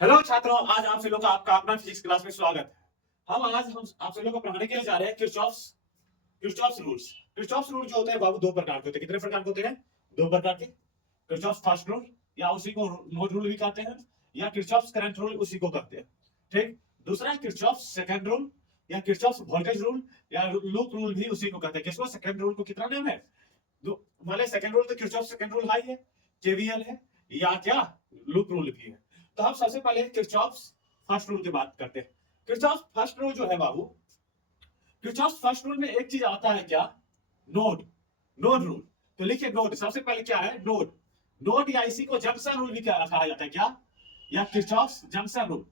Hello छात्रों, आज आप सभी लोग का आपका अपना फिजिक्स क्लास में स्वागत है। हम आप सभी लोग को पढ़ाने के लिए जा रहे हैं Kirchhoff's Kirchhoff's rules. Kirchhoff's rule जो होते हैं बाबू दो प्रकार के होते हैं। कितने प्रकार के होते हैं? दो प्रकार के। किरचॉफ्स फर्स्ट रूल या उसी को नोड रूल भी कहते हैं, या किरचॉफ्स करंट रूल उसी को कहते हैं। ठीक। दूसरा है किरचॉफ्स सेकंड रूल या किरचॉफ्स वोल्टेज रूल या लूप रूल भी उसी को कहते हैं। किसको? सेकंड रूल को कितना नाम है? मतलब सेकंड रूल तो किरचॉफ सेकंड रूल हाई है, केवीएल है, या क्या लूप रूल भी है। तो हम सबसे पहले किरचॉफ फर्स्ट रूल की बात करते हैं। किरचॉफ फर्स्ट रूल जो है बाबू, किरचॉफ फर्स्ट रूल में एक चीज आता है क्या? नोड। Node rule. तो लिखिए नोड, सबसे पहले क्या है? नोड। नोड या इसी को जंक्शन रूल भी कहा जाता है क्या? या Kirchhoff junction rule.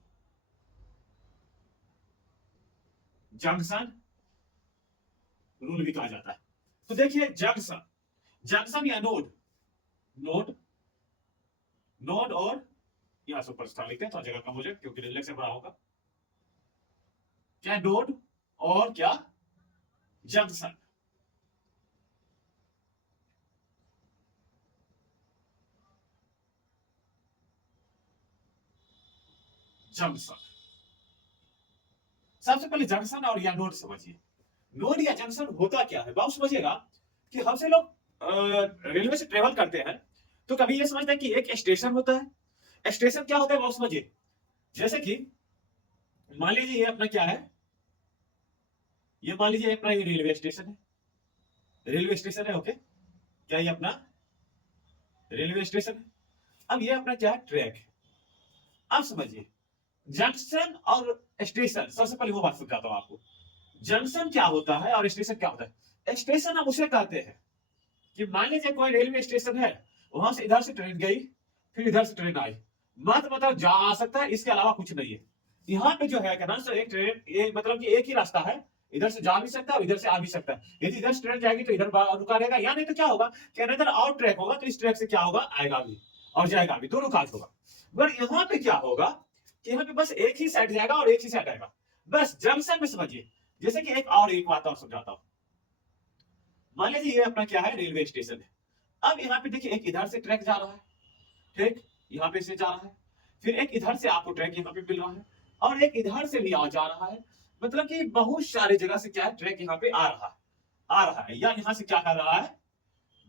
Junction rule भी कहा जाता है। तो देखिए जंक्शन, जंक्शन या नोड, नोड, नोड और यहाँ सुपरस्टार लिखते हैं तो जगह कम हो जाए क्योंकि रिलेक्स बड़ा होगा। क्या? नोड और क्या? जंक्शन। जंक्शन। सबसे पहले जंक्शन और या नोड समझिए। नोड या जंक्शन होता क्या है बाबू, समझिएगा कि हमसे लोग रेलवे से ट्रेवल करते हैं तो कभी ये समझते हैं कि एक स्टेशन होता है। स्टेशन क्या होता है बाबू समझिए। जैसे कि मान लीजिए ये अपना क्या है, ये मान लीजिए अपना ये रेलवे स्टेशन है। रेलवे स्टेशन है, ओके। क्या ये अपना रेलवे स्टेशन है? अब ये अपना क्या है? ट्रैक है। अब समझिए जंक्शन और स्टेशन, सबसे पहले वो बात समझाता हूं आपको। जंक्शन क्या होता है और स्टेशन क्या होता है? स्टेशन हम उसे कहते हैं कि मान लीजिए कोई रेलवे स्टेशन है, वहां से इधर से ट्रेन गई, फिर इधर से ट्रेन आई, मत मतलब जा आ सकता है, इसके अलावा कुछ नहीं है। यहाँ पे जो है क्या ना, एक ट्रेन, एक मतलब कि एक ही रास्ता है, इधर से जा भी सकता है, इधर से आ भी सकता है। यदि इधर से ट्रेन जाएगी तो इधर रुका रहेगा, या नहीं तो क्या होगा कि अनदर और ट्रैक होगा, तो इस ट्रैक से क्या होगा, आएगा भी और जाएगा भी, दोनों काज होगा। पर यहाँ पे क्या होगा कि यहाँ पे बस एक ही साइड जाएगा और एक ही साइड आएगा। बस जंक्शन में समझिए, जैसे कि एक बात और समझाता हूँ। मान लीजिए ये अपना क्या है? रेलवे स्टेशन है। अब यहाँ पे देखिए एक इधर से ट्रैक जा रहा है, ठीक, यहाँ पे से जा रहा है, फिर एक इधर से आपको ट्रैक यहाँ पे मिल रहा है, और एक इधर से भी आ जा रहा है। मतलब कि बहुत सारी जगह से क्या है, ट्रैक यहाँ पे आ रहा है, आ रहा है, या यहाँ से क्या कर रहा है,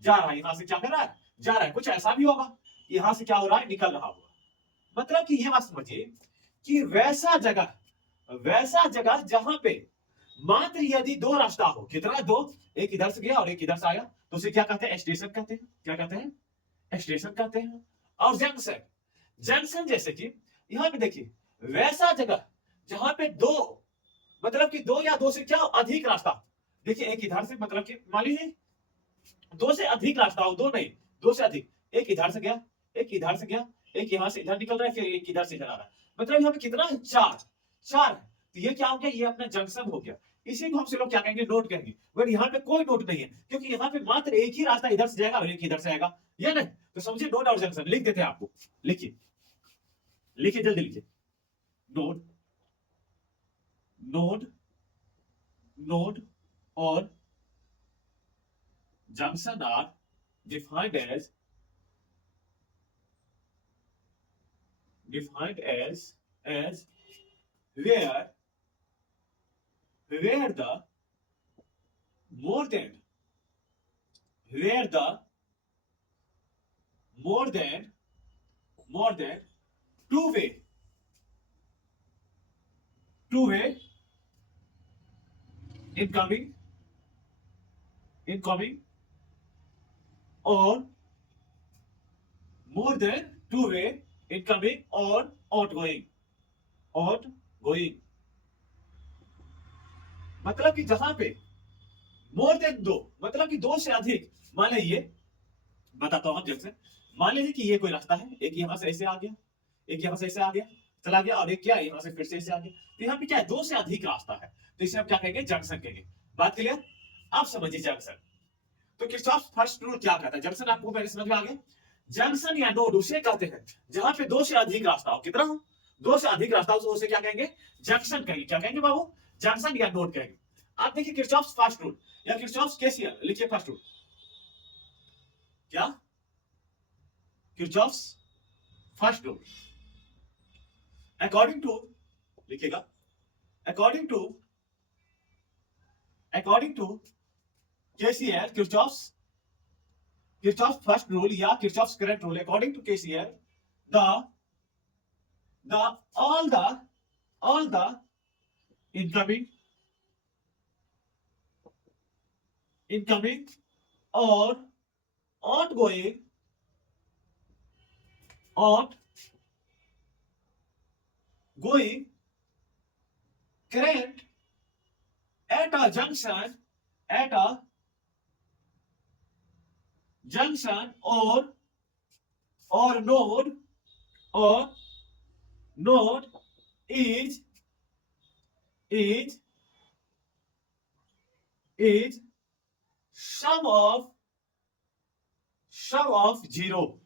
जा रहा है। यहाँ से क्या कर रहा है, जा रहा है। कुछ ऐसा भी होगा, यहाँ से क्या हो रहा है, निकल रहा होगा। मतलब कि ये बात समझिए कि वैसा जगह जहां पे मात्र यदि दो रास्ता हो, कितना? दो। एक इधर से गया और एक इधर से आया, तो उसे क्या कहते हैं? स्टेशन कहते हैं। क्या कहते हैं? स्टेशन कहते हैं। और जंक्शन, जंक्शन जैसे कि यहाँ पे देखिए वैसा जगह जहां पे दो, मतलब कि दो या दो से क्या अधिक रास्ता। देखिए एक इधर से, मतलब कि मान लीजिए दो से अधिक रास्ता हो, दो नहीं, दो से अधिक। एक इधर से गया, एक इधर से गया, एक यहां से इधर निकल रहा है, फिर एक इधर से इधर आ रहा है। मतलब यहाँ पे कितना है? चार। चार है। तो ये क्या हो गया? ये अपना जंक्शन हो गया। इसी को हमसे लोग क्या कहेंगे? नोट कहेंगे। बट यहाँ पे कोई नोट नहीं है, क्योंकि यहाँ पे मात्र एक ही रास्ता इधर से जाएगा और एक इधर से आएगा, ये नहीं। तो समझिए नोट और जंक्शन लिख देते हैं आपको। लिखिए, लिखिए, जल्दी लिखिए। नोड, नोड, नोड और junction are defined as defined as where where the more than where the more than more than two-way two-way incoming incoming or more than two-way incoming or outgoing outgoing। मतलब कि जहां पे more than दो, मतलब कि दो से अधिक। मान लीजिए, बताता हूं जैसे, मान लीजिए कि ये कोई रास्ता है, एक यहाँ से ऐसे आ गया, एक यहाँ से ऐसे आ गया, चला गया, और एक क्या यहाँ से फिर से ऐसे आ गया। तो यहाँ पे क्या है? दो से अधिक रास्ता है, तो इसे हम क्या कहेंगे? जंक्शन कहेंगे। बात क्लियर? अब समझिए जंक्शन। तो किरचॉफ फर्स्ट रूल क्या कहता है? जंक्शन आपको पहले समझ में आ गया। जंक्शन या नोड उसे कहते हैं जहां पे दो से अधिक रास्ता हो। कितना हो? दो से अधिक रास्ता हो, तो उसे क्या कहेंगे? जंक्शन कहेंगे। क्या कहेंगे बाबू? जंक्शन या नोड कहेंगे। आप देखिए किरचॉफ फर्स्ट रूल या किरचॉफ केसीएल लिखिए। फर्स्ट रूल क्या? Kirchhoff first rule. According to, लिखिएगा, according to, according to KCL, Kirchhoff's first rule या Kirchhoff's current rule, according to KCL, the the all the incoming or outgoing current at a junction or node is sum of zero,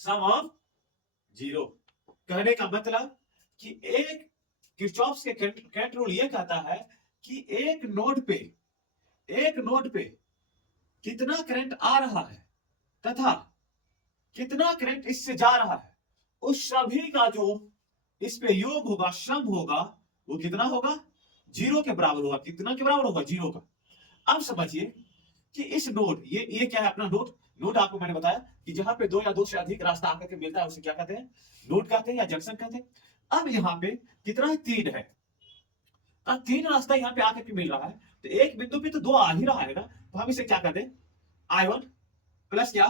sum of zero। कहने का मतलब कि एक Kirchhoff's के current rule ये कहता है कि एक नोड पे कितना करंट आ रहा है तथा कितना करंट इससे जा रहा है, उस सभी का जो इस पे योग होगा, सम होगा, वो कितना होगा, जीरो के बराबर होगा। कितना के बराबर होगा, जीरो का। अब समझिए कि इस नोड, ये क्या है अपना नोड आपको मैंने बताया कि जहां पे दो या दो से अधिक रास्ता आकर के मिलता है उसे क्या कहते हैं, नोड कहते हैं या जंक्शन कहते हैं। अब यहाँ पे कितना है, तीन है। अब तीन रास्ता यहाँ पे आकर के मिल रहा है, तो एक बिंदु पे तो दो आ ही रहा है ना, तो हम इसे क्या कहते हैं, I1 प्लस क्या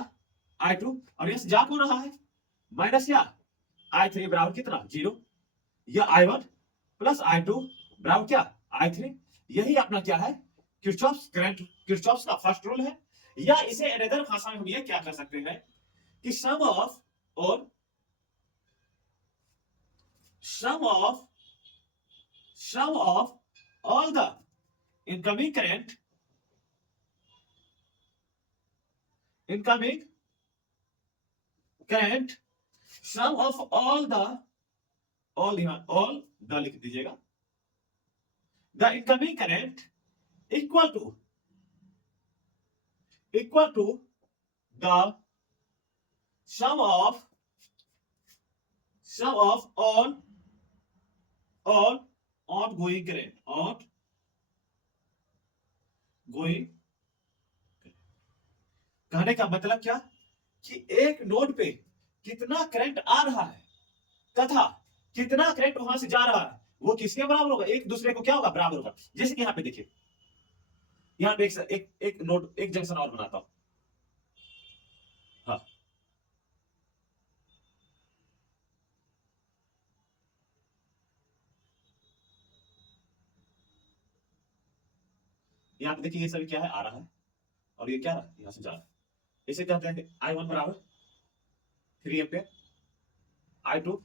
I2, और यहां से जा कौन रहा है, माइनस क्या I3 बराबर कितना, जीरो। या I1 प्लस I2 बराबर क्या I3। यही अपना क्या है, किरचॉफ्स का फर्स्ट रूल है। या इसे अनदर भाषा में हम ये क्या कर सकते हैं कि sum of all the incoming current, sum of all the लिख दीजिएगा, the incoming current equal to the sum of all outgoing current, कहने का मतलब क्या कि एक नोड पे कितना करंट आ रहा है तथा कितना करंट वहां से जा रहा है, वो किसके बराबर होगा, एक दूसरे को क्या होगा, बराबर होगा। जैसे कि यहाँ पे देखिए, यहाँ पे एक नोड, एक जंक्शन और बनाता हूं। हाँ, यहाँ पे देखिए, ये सभी क्या है, आ रहा है, और ये क्या रहा है, यहाँ से जा रहा है। इसे कहते हैं I1 बराबर 3 एम्पियर, I2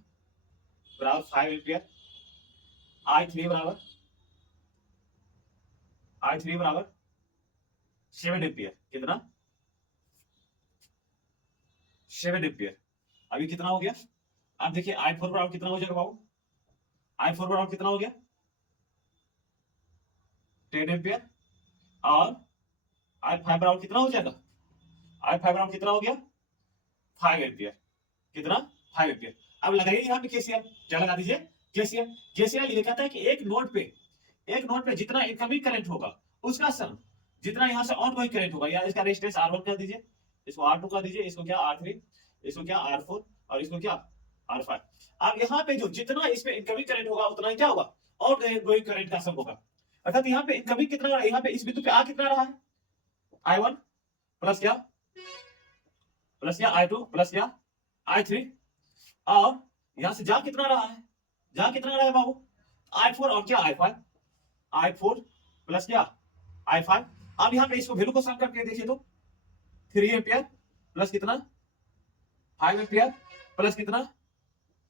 बराबर 5 एम्पियर, I3 बराबर 7 एम्पियर। कितना, 7 एम्पियर। अभी कितना हो गया, अब देखिए I4 बराबर कितना हो जाएगा बाबू, I4 बराबर कितना हो गया, 10 एम्पियर, और I5 बराबर कितना हो जाएगा, I5 बराबर कितना हो गया, 5 एम्पियर। कितना, 5 एम्पियर। अब लगाइए यहाँ पे केसीएल, क्या लगा दीजिए, केसीएल ये कहता है कि एक नोड पे जितना इनकमिंग करंट होगा उसका सम जितना यहाँ से आउटगोइंग करंट होगा, या इसका रेजिस्टेंस R1 कर दीजिए, इसको R2 कर दीजिए, इसको क्या R3, इसको क्या R4, और इसको क्या R5। अब यहाँ पे जो जितना इसमें इनकमिंग करंट होगा उतना ही क्या होगा, आउटगोइंग करंट का सम होगा। अर्थात यहाँ पे इनकमिंग कितना रहा है, यहाँ पे इस बिंदु पे आ कितना रहा है, I1 प्लस क्या I2 प्लस क्या I3, और यहां से जा कितना रहा है बाबू, I4 और क्या I4 प्लस क्या I5। अब यहाँ पे इसको वैल्यू को सम करके देखिए तो 3 एम्पियर प्लस कितना 5 एम्पियर प्लस कितना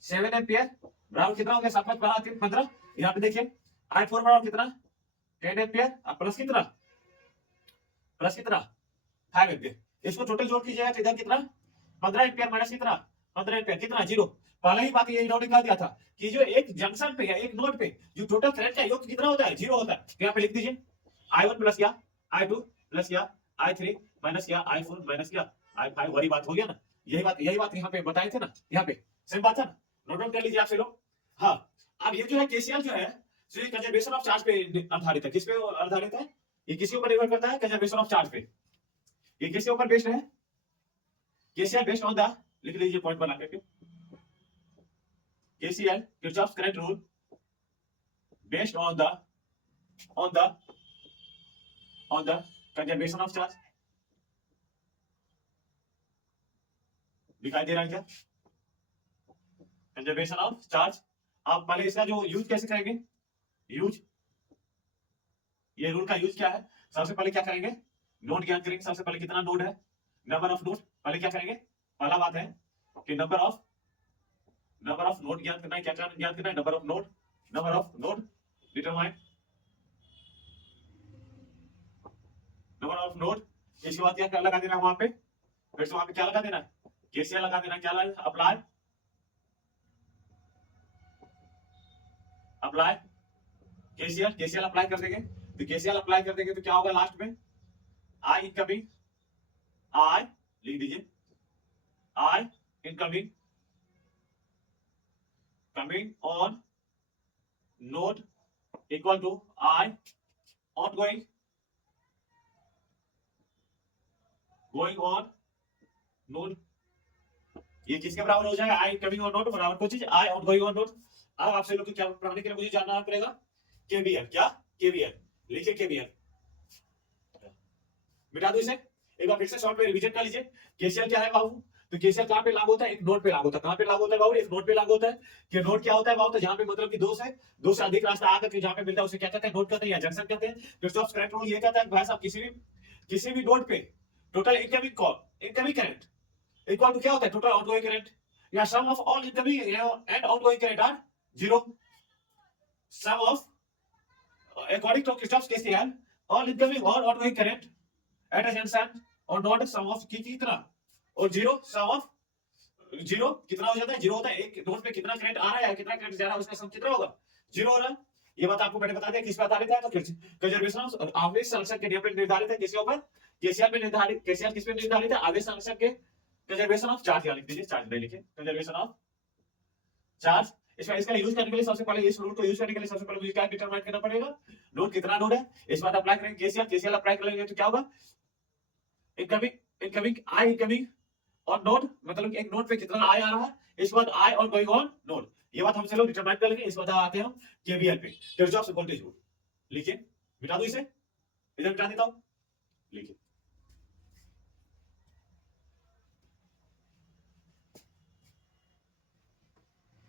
7 एम्पियर बराबर कितना हो गया, 7 5 3 15। यहाँ पे देखिए I4 बराबर कितना 10 एम्पियर प्लस कितना 5 एम्पियर। इसको टोटल जोड़ कीजिएगा तो इधर कितना 15 एम्पियर माइनस कितना 15 एम्पियर, कितना जीरो। पहले ही बात ये इन्होंने कहा दिया था कि जो एक जंक्शन पे या एक नोड पे जो टोटल करंट का योग कितना होता है, जीरो होता है। तो यहाँ पे लिख दीजिए I1 प्लस क्या I2 प्लस क्या I3 माइनस क्या I4 माइनस क्या I5। वही बात हो गया ना, यही बात यहाँ पे बताए थे ना, यहाँ पे सेम बात था ना। नोट डाउन कर लीजिए आप से लोग। हाँ, अब ये जो है केसीएल जो है, तो ये कंजर्वेशन ऑफ चार्ज पे आधारित है। किस पे आधारित है? ये किसके ऊपर निर्भर करता है? कंजर्वेशन ऑफ चार्ज पे। ये किसके ऊपर बेस्ड है? केसीएल बेस्ड ऑन द, लिख लीजिए पॉइंट बना करके, KCL Kirchhoff's current rule based on the conservation of charge. दिखाई दे रहा है क्या? Conservation of charge. आप पहले इसका जो यूज कैसे करेंगे? यूज, ये रूल का यूज क्या है? सबसे पहले क्या करेंगे? नोड ज्ञात करेंगे। सबसे पहले कितना नोड है, नंबर ऑफ नोड। पहले क्या करेंगे? पहला बात है कि नंबर ऑफ नोड ज्ञात करना है। क्या ज्ञात करना है? Number of node determine number of node. इसके बाद क्या लगा देना है वहां पे? फिर से वहां पे क्या लगा देना है? केसीएल लगा देना। क्या अप्लाई केसीएल अप्लाई कर देंगे। तो केसीएल अप्लाई कर देंगे तो क्या होगा लास्ट में? आई इनकमिंग, आई लिख दीजिए, I incoming coming on node equal to I outgoing going on node. ये किसके बराबर हो जाएगा? आई इनकमिंग ऑन नोड बराबर कोई चीज आई आउटगोइंग ऑन नोड। अब आपसे लोग को क्या पढ़ाने के लिए मुझे जानना पड़ेगा? केवीएल। क्या? केवीएल लिखिए, केवीएल मिटा दो इसे। एक बार फिर से शॉर्ट में रिवीजन कर लीजिए। केसीएल क्या है बाबू? तो केसीएल कहां पे लागू होता है? एक नोड पे लागू होता है। कहां पे लागू होता है बाबू? एक नोड पे लागू होता है। कि नोड क्या होता है बाबू? तो जहां पे मतलब कि दो से अधिक रास्ता आकर के जहां पे मिलता है उसे क्या कहते हैं? नोड कहते हैं या जंक्शन कहते हैं। किरचॉफ्स करंट रूल ये कहता है कि भाई साहब किसी भी नोड पे total incoming current equal to क्या होता है? टोटल आउटगोइंग करंट, या sum of all incoming and outgoing current are zero. Sum of, according to Kirchhoff's KCL, all incoming or outgoing current at a junction और node some of कितना? और zero sum of zero कितना हो जाता है? Zero होता है। एक नोड पे कितना करंट आ रहा है, कितना करंट जा रहा है, उसका सम कितना होगा? जीरो हो रहा है। ये बात आपको मैंने बता दिया। किस पे आधारित है? तो कंजर्वेशन ऑफ आवेश संरक्षण के नियम पे निर्धारित है। किसके ऊपर? केसीएल पे निर्धारित। केसीएल किस पे निर्धारित है? आवेश संरक्षण के कंजर्वेशन ऑफ चार्ज। लिख दीजिए, चार्ज नहीं लिखे, कंजर्वेशन ऑफ चार्ज। इसका यूज करने के लिए सबसे पहले इस रूल को यूज करने के लिए सबसे पहले मुझे क्या डिटरमाइन करना पड़ेगा? नोड कितना नोड है। इस बात अप्लाई करेंगे केसीएल अप्लाई करेंगे तो क्या होगा? इनकमिंग आई इनकमिंग और नोड, मतलब एक नोड पे कितना आई आ रहा है, इसके बाद आई और गोइंग ऑन नोड। ये बात हमसे लोग डिटरमाइन कर लेंगे। इस बाद आते हैं हम केवीएल पे, किरचॉफ्स वोल्टेज रूल। लिखिए, मिटा दो इसे, इधर मिटा देता हूं। लिखिए,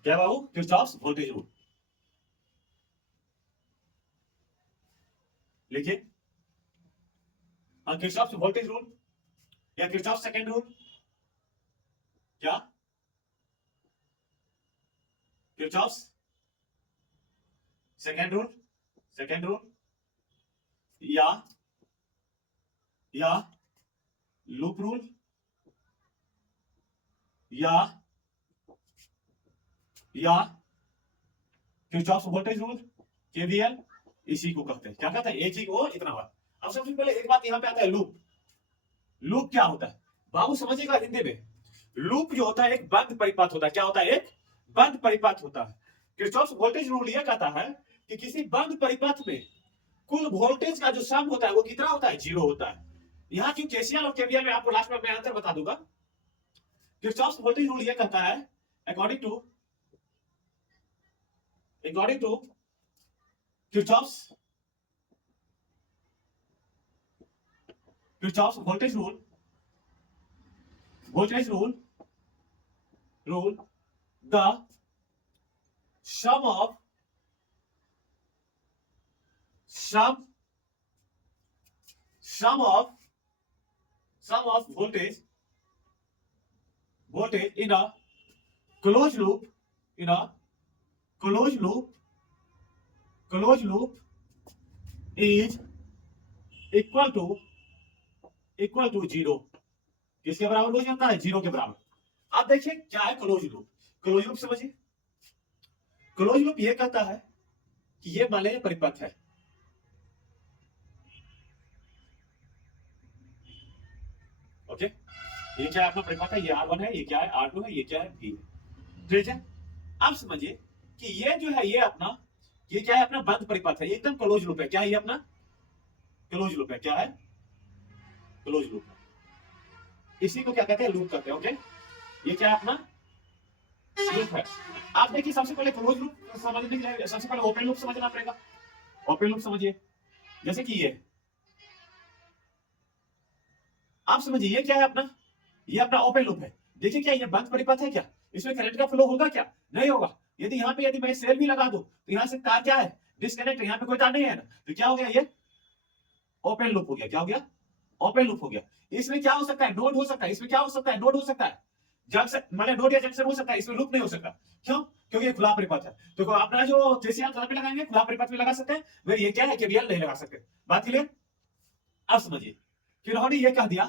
क्या बाबू? Kirchhoff's voltage rule. लिखिए, किरचॉफ्स वोल्टेज रूल या किरचॉफ्स सेकंड रूल। क्या? किरचॉफ्स सेकंड रूल या लूप रूल या किरचॉफ्स वोल्टेज रूल, केवीएल, इसी को कहते हैं। क्या कहते हैं? एक ही को इतना बार। अब सबसे पहले एक बात यहां पे आता है, लूप। लूप क्या होता है बाबू? समझिएगा हिंदी में। लूप जो होता है एक बंद परिपथ होता है। क्या होता है? एक बंद परिपथ होता है। किरचॉफ्स वोल्टेज रूल यह कहता है कि किसी बंद परिपथ में कुल वोल्टेज का जो सम होता है वो कितना होता है? जीरो होता है। यहाँ क्यों केसीएल और केवीएल में आपको लास्ट में मैं आंसर बता दूंगा। किरचॉफ्स वोल्टेज रूल यह कहता है, according to Kirchhoff's voltage rule, the sum of voltage in a closed loop is equal to zero. किसके बराबर हो जाता है? जीरो के बराबर। अब देखिए क्या है क्लोज लूप। क्लोज लूप समझिए। क्लोज लूप ये कहता है कि ये माने परिपथ है। ओके, ये क्या है? अपना परिपथ है। ये R1 है, ये क्या है? R2 है, ये क्या है? V है। ठीक है। आप समझिए कि ये जो है ये अपना, ये क्या है, अपना बंद परिपथ है, ये एकदम क्लोज लूप है। क्या है ये अपना क्लोज लूप है, क्या है क्लोज लूप है। इसी को क्या कहते हैं, लूप कहते हैं। ओके, ये क्या है अपना लूप है। आप देखिए सबसे पहले क्लोज लूप समझने के लिए सबसे पहले ओपन लूप समझना पड़ेगा। ओपन लूप समझिए, जैसे कि ये आप समझिए ये क्या है अपना, ये अपना ओपन लूप है। देखिए क्या ये बंद परिपथ है क्या, इसमें करंट का फ्लो होगा क्या, नहीं होगा। यदि यहाँ पे यदि मैं सेल भी लगा दूं तो यहाँ से तार क्या है डिस्कनेक्ट, यहाँ पे कोई तार नहीं है ना, तो क्या हो गया ये ओपन लूप हो गया। क्या हो गया ओपन लूप हो गया। इसमें क्या हो सकता है, नोड हो सकता है, इसमें क्या हो सकता है, नोड हो सकता है, जंक्शन मतलब नोड या जंक्शन हो सकता है, इसमें लूप नहीं हो सकता। क्यों, क्योंकि ये खुला परिपथ है। तो अपना जो केसीएल कहाँ पे लगाएंगे, खुला परिपथ में लगा सकते हैं, फिर ये क्या है केवीएल नहीं लगा सकते। बात क्लियर। अब समझिए फिर उन्होंने ये कह दिया,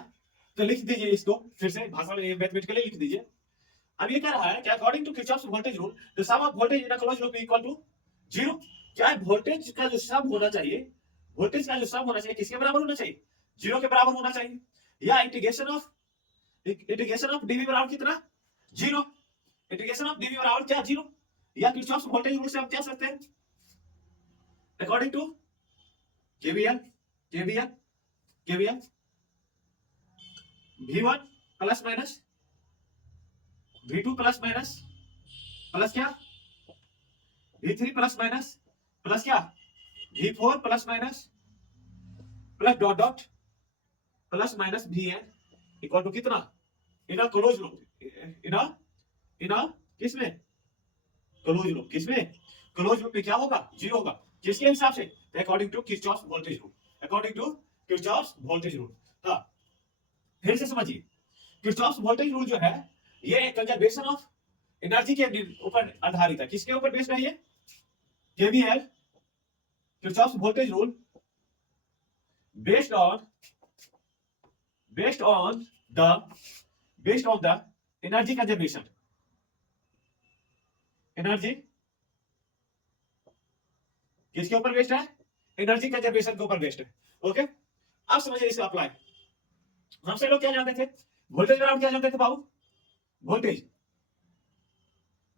तो लिख दीजिए इसको फिर से भाषा में मैथमेटिकली लिख दीजिए। अब ये कह रहा है कि according to Kirchhoff's voltage rule the sum of voltage in a closed loop equal to zero. क्या है वोल्टेज का जो सम होना चाहिए, वोल्टेज का जो सम होना चाहिए किसके बराबर होना चाहिए, जीरो के बराबर होना चाहिए। या इंटीग्रेशन ऑफ डीवी बराबर कितना, जीरो। इंटीग्रेशन ऑफ डीवी बराबर क्या, जीरो। या किरचॉफ्स वोल्टेज रूल से हम क्या सकते हैं, according to KVL KVL KVL V1 plus minus V2 plus minus plus क्या V3 प्लस माइनस प्लस क्या V4 plus minus plus dot dot plus minus Vn equal to कितना, in close loop, in in किसमें close loop, किसमें close loop में क्या होगा, zero होगा। किसके हिसाब से, according to Kirchhoff's voltage rule, according to Kirchhoff's voltage rule. हाँ फिर से समझिए, किरचॉफ्स वोल्टेज रूल जो है ये कंजर्वेशन ऑफ एनर्जी के ऊपर आधारित है। किसके ऊपर बेस्ड है ये, KVL Kirchhoff's voltage rule based on based on the based on the energy conservation, energy किसके ऊपर बेस्ड है, एनर्जी कंजर्वेशन के ऊपर बेस्ड है। ओके, अब समझिए इसे अप्लाई। हमसे लोग क्या जानते थे, वोल्टेज बराबर क्या जानते थे बाबू, वोल्टेज,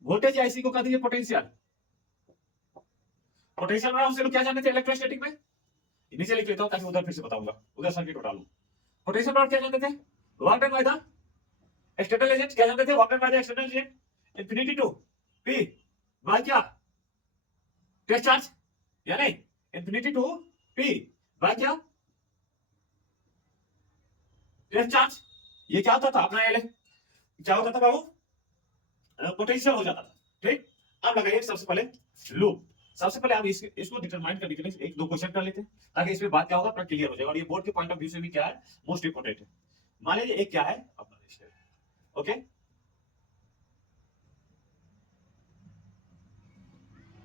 वोल्टेज या इसी को कह दीजिए पोटेंशियल। पोटेंशियल बराबर हमसे लोग क्या जानते थे इलेक्ट्रोस्टैटिक में, नीचे लिख लेता हूं ताकि उधर फिर से बताऊंगा, उधर सर्किट उठा लूं। पोटेंशियल बराबर क्या जानते थे, work done by the external agent, क्या जानते थे, work done by the external agent infinity to P by क्या टेस्ट चार्ज, यानी इंफिनिटी टू पी बाय क्या टेस्ट चार्ज। ये क्या होता था अपना एल, क्या होता था बाबू, पोटेंशियल हो जाता था। ठीक, अब लगाइए सबसे पहले लूप। सबसे पहले आप इसको डिटरमाइन करने के लिए एक दो क्वेश्चन कर लेते हैं ताकि इसमें बात क्या होगा अपना क्लियर हो जाएगा, और ये बोर्ड के पॉइंट ऑफ व्यू से भी क्या है मोस्ट इंपोर्टेंट है। मान लीजिए एक क्या है अपना, ओके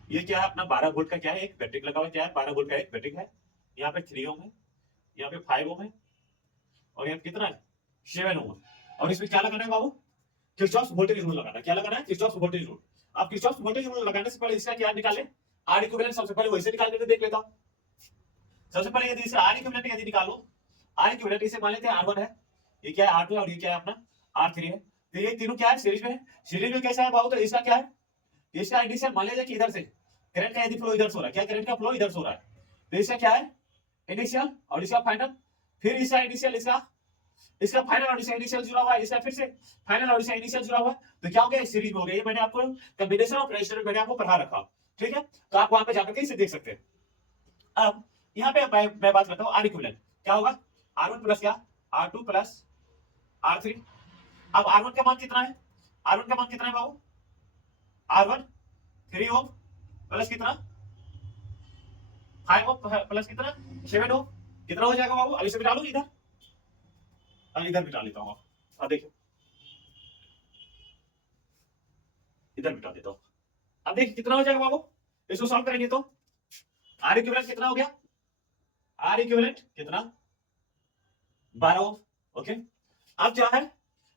ये क्या है अपना 12 वोल्ट का क्या है एक बैटरी लगा हुआ, क्या है 12 वोल्ट का एक बैटरी है। यहाँ पे 3 ओम है, यहाँ पे 5 ओम है, और यहाँ पे कितना है 7 ओम है। और इसमें क्या लगाना है बाबू, किरचॉफ्स वोल्टेज रूल लगाना है। क्या लगाना है, किरचॉफ्स वोल्टेज रूल। आप किरचॉफ्स वोल्टेज रूल लगाने से पहले इसका क्या निकाले, आर इक्विवेलेंट। सबसे पहले वैसे निकाल के देख लेता हूं। सबसे पहले यदि इसे आर इक्विवेलेंट यदि निकालो, आर इक्विवेलेंट इसे मान लेते हैं R1 है, ये क्या है R2 है, और ये क्या है अपना R3 है। तो ये तीनों क्या है सीरीज में है। सीरीज में कैसा है बाबू, तो इसका क्या है, इसका इनिशियल मान लीजिए कि इधर से करंट का यदि फ्लो इधर से हो रहा है, क्या करंट का फ्लो इधर से हो रहा है, तो इसका क्या है इनिशियल और इसका फाइनल। फिर इसका इनिशियल, इसका इसका फाइनल और इसका इनिशियल जुड़ा हुआ है, इसका फिर से फाइनल और इसका इनिशियल जुड़ा हुआ है। तो क्या हो गया, सीरीज में हो गया। ये मैंने आपको कॉम्बिनेशन ऑफ रेजिस्टेंस मैंने आपको पढ़ा रखा, ठीक है, तो आप वहां पे जाकर के इसे देख सकते हैं। अब यहाँ पे मैं बात करता हूँ आर इक्विवेलेंट क्या होगा, R1 प्लस क्या R2 प्लस R3। अब R1 का मान कितना है, R1 का मान कितना है बाबू, R1 3 ओम प्लस कितना 5 ओम प्लस कितना 7 ओम, कितना हो जाएगा बाबू। अब इसे मिटा लो इधर, इधर मिटा लेता हूँ। अब देखिए इधर मिटा देता हूँ। अब देखिए कितना हो जाएगा बाबू, इसको सॉल्व करेंगे तो आर इक्विवेलेंट कितना हो गया, आर इक्विवेलेंट कितना 12 ओम। ओके, अब क्या है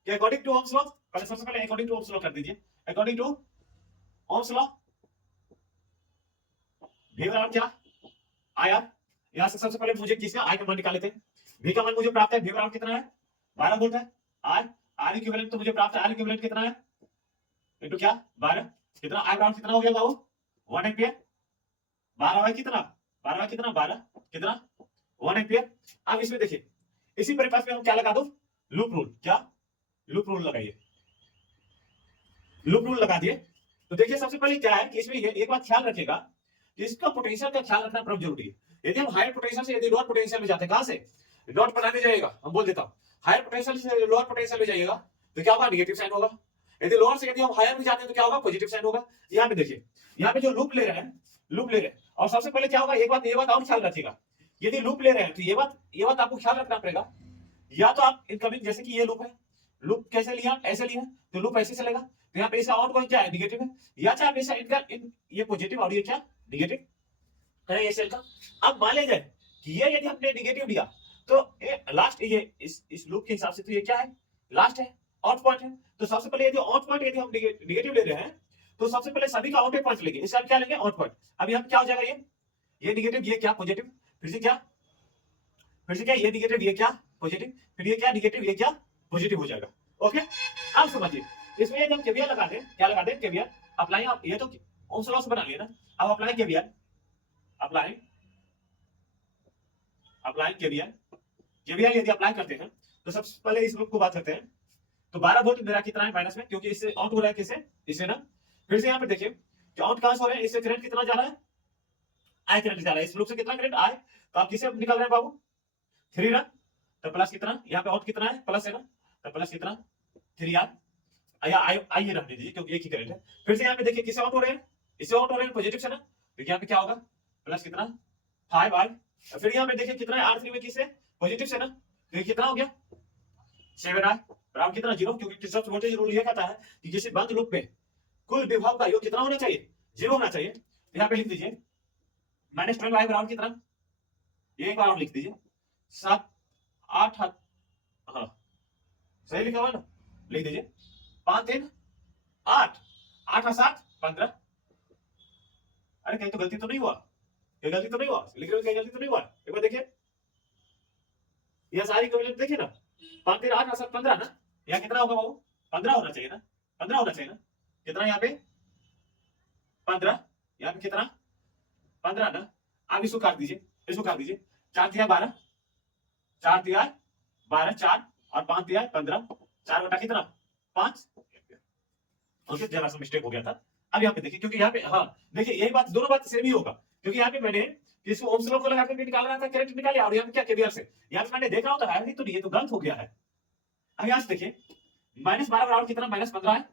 कि अकॉर्डिंग टू ओम्स लॉ, पहले सबसे पहले अकॉर्डिंग टू ओम्स लॉ कर दीजिए। According to Ohm's law V बराबर क्या आर, यहां से सबसे पहले मुझे किसका आई का मान निकाल लेते हैं। V का मान मुझे प्राप्त है, V बराबर कितना है 12 वोल्ट है। आर, आर इक्विवेलेंट तो मुझे प्राप्त है, आर इक्विवेलेंट कितना है इनटू क्या 12, कितना आई ग्राउंड कितना हो गया बाबू 1 एम्पियर 12 बाई कितना 12 कितना 12 कितना 1 एम्पियर। अब इसमें देखिए इसी परिपास में हम क्या लगा दो लूप रूल क्या लूप रूल लगाइए लूप रूल लगा दिए तो देखिए सबसे पहले क्या है कि इसमें एक बात ख्याल रखेगा कि इसका पोटेंशियल का ख्याल रखना बहुत जरूरी है। यदि हम हायर पोटेंशियल से यदि लोअर पोटेंशियल में जाते हैं कहां से डॉट बनाने जाएगा हम बोल देता हूं हायर पोटेंशियल से लोअर पोटेंशियल में जाइएगा तो क्या होगा नेगेटिव साइन होगा। यदि लोअर से यदि हम हायर में जाते हैं तो क्या होगा पॉजिटिव साइन होगा। यहाँ पे देखिए यहाँ पे जो लूप ले रहे हैं लूप ले रहे हैं और सबसे पहले क्या होगा ये बात और ख्याल रखिएगा यदि लूप ले रहे हैं तो ये बात आपको ख्याल रखना पड़ेगा। या तो आप इनकमिंग जैसे कि ये लूप है लूप कैसे लिया ऐसे लिया तो लूप ऐसे चलेगा तो यहाँ पे इसका आउटगोइंग क्या है नेगेटिव है या चाहे हमेशा इनका ये पॉजिटिव और ये क्या नेगेटिव है ये सेल का। अब मान लीजिए कि ये यदि हमने नेगेटिव लिया तो लास्ट ये इस लूप के हिसाब से तो ये क्या है लास्ट है आउट पॉइंट है। तो सबसे पहले यदि आउट पॉइंट यदि हम नेगेटिव ले रहे हैं तो सबसे पहले सभी का आउट पॉइंट लेंगे इसका क्या लेंगे आउट पॉइंट। अब यहाँ क्या हो जाएगा ये नेगेटिव ये क्या पॉजिटिव फिर से क्या ये नेगेटिव ये क्या पॉजिटिव फिर ये क्या नेगेटिव ये क्या पॉजिटिव हो जाएगा। ओके अब समझिए इसमें यदि हम केवीएल लगा दें क्या लगा दें केवीएल अप्लाई आप ये तो ओम्स लॉ से बना लिया ना। अब अप्लाई केवीएल अप्लाई केवीएल यदि अप्लाई करते हैं तो सबसे पहले इस लूप को बात करते हैं तो 12 वोल्ट मेरा कितना है माइनस में क्योंकि इससे आउट हो रहा है किसे इसे ना। फिर से यहाँ पे देखिए कि आउट कहां से हो रहा है इससे करंट कितना जा रहा है आई करंट जा रहा है इस लूप से कितना करंट आई तो आप किसे निकाल रहे हैं बाबू 3 ना तो प्लस कितना यहाँ पे आउट कितना है प्लस है ना तो प्लस कितना 3 आइए रखने दीजिए क्योंकि एक ही करंट है। फिर से यहाँ पे देखिए किसे आउट हो रहे हैं इसे आउट हो रहे हैं पॉजिटिव से ना तो यहाँ पे क्या होगा प्लस कितना 5 आई फिर यहाँ पे देखिए कितना है R3 में किसे पॉजिटिव से ना तो ये कितना हो गया 7 आई बराबर कितना 0 क्योंकि किरचॉफ वोल्टेज रूल ये कहता है कि किसी बंद लूप पे कुल विभव का योग कितना होना चाहिए 0 होना चाहिए। तो यहाँ पे लिख दीजिए -12 आई बराबर कितना ये एक बार और लिख दीजिए 7 8 हाँ सही लिखा हुआ ना लिख दीजिए 5 3 8 8 और 7 15। अरे कहीं तो गलती तो नहीं हुआ ये गलती तो नहीं हुआ लिख रहे हो कहीं गलती तो नहीं हुआ एक बार देखिए यह सारी कॉम्बिनेशन देखिए ना 5 3 8 और 7 15 ना यहाँ कितना होगा बाबू 15 होना चाहिए ना 15 होना चाहिए ना कितना यहाँ पे 15 यहाँ पे कितना 15 ना। आप इसको काट दीजिए 4 दिया 12 4 दिया 12 4 और 5 दिया 15 4 बटा कितना 5 ओके जरा सा मिस्टेक हो गया था। अब यहाँ पे देखिए क्योंकि यहाँ पे हाँ देखिए यही बात दोनों बात सेम ही होगा क्योंकि यहाँ पे मैंने इसको ओम्स लॉ को लगा के निकाल रहा था करंट निकालिया और यहाँ पे क्या केवीएल से यहाँ पे मैंने देखा होता है नहीं तो ये तो गलत हो गया है। अब यहाँ से देखिए -12 बराबर कितना -15 है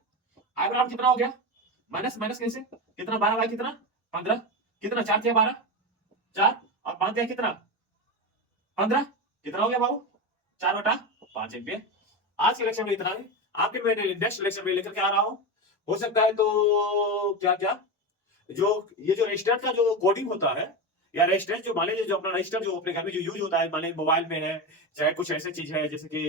आई बराबर कितना हो गया माइनस माइनस कैसे कितना 12 बाई कितना 15 कितना 4 दिया 12 4 और 5 दिया कितना 15 कितना हो गया बाबू 4 बटा 5 एम्पियर। आज के लेक्चर में इतना ही आपके मैं नेक्स्ट लेक्चर में लेकर के आ रहा हूँ हो सकता है तो क्या क्या जो ये जो रजिस्टर का जो कोडिंग होता है या रजिस्टर जो मान लीजिए जो अपना रजिस्टर जो अपने घर में जो यूज होता है मान लीजिए मोबाइल में है चाहे कुछ ऐसी चीज है जैसे कि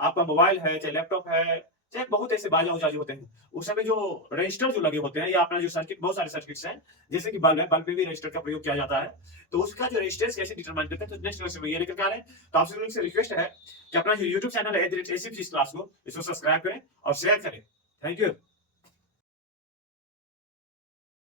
आपका मोबाइल है चाहे लैपटॉप है चाहे बहुत ऐसे बाजा उजा जो होते हैं उस समय जो रजिस्टर जो लगे होते हैं या अपना जो सर्किट बहुत सारे सर्किट्स हैं जैसे कि बल्ब है बल्ब में भी रजिस्टर का प्रयोग किया जाता है तो उसका जो रजिस्टेंस कैसे डिटरमाइन करते हैं तो नेक्स्ट लेक्चर में ये लेकर आ रहे हैं। तो आपसे लोगों से रिक्वेस्ट है कि अपना जो यूट्यूब चैनल है क्लास को इसको सब्सक्राइब करें और शेयर करें। Thank you.